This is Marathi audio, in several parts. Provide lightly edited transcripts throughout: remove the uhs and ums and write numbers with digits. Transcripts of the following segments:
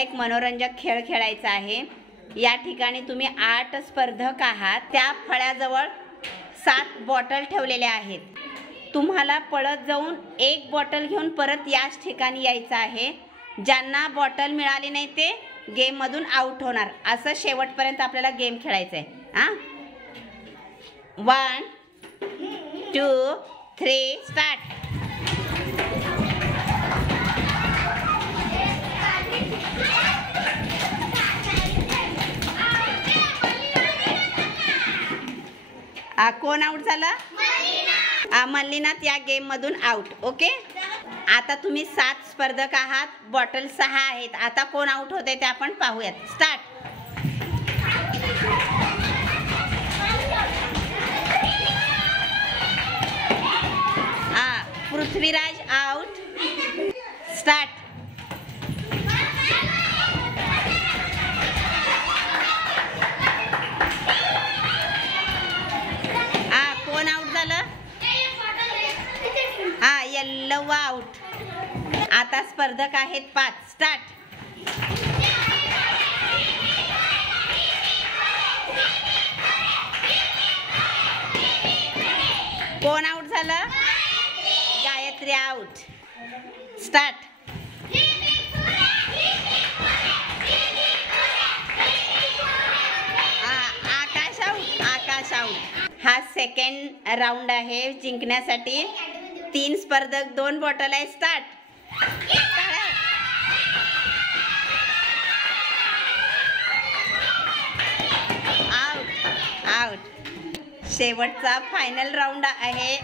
एक मनोरंजक खेळ खेळायचा आहे। या ठिकाणी तुम्ही 8 स्पर्धक आहात। त्या फळ्याजवळ 7 बॉटल ठेवलेल्या आहेत। तुम्हाला पळत जाऊन एक बॉटल घेऊन परत याच ठिकाणी यायचं आहे। ज्यांना बॉटल मिळाली नाही ते गेम मधून आउट होणार। असं शेवटपर्यंत आपल्याला गेम खेळायचा आहे। 1 2 3 स्टार्ट। कोण आउट झाला? मल्लिनाथ या गेम मधून आउट। ओके, आता तुम्ही 7 स्पर्धक आहात, बॉटल 6 आहेत। आता कोण आउट होते ते आपण पाहूयात। स्टार्ट। पृथ्वीराज आउट। स्टार्ट। कोण आउट झालं? Yellow out. आता स्पर्धक आहेत 5। स्टार्ट। कोण आउट झालं? गायत्री आउट। स्टार्ट। आकाश आउट। आकाश आउट। हा सेकंड राउंड आहे जिंकण्यासाठी। 3 स्पर्धक 2 बॉटल आहे। स्टार्ट। Out out. शेवटचा फायनल राउंड आहे।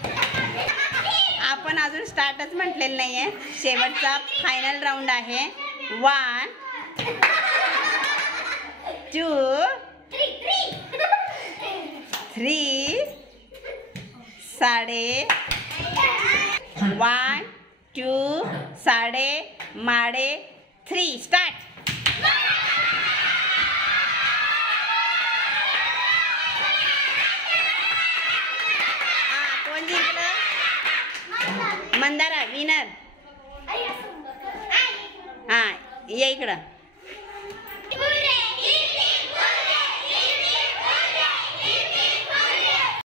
आपण अजून स्टार्टच म्हटलेलं नाहीये। शेवटचा फायनल राउंड आहे। 1 2 3 साडे 1 2 साडे माडे 3 स्टार्ट। कोण जिंकलं? मंदारा विनर। ये इकडं।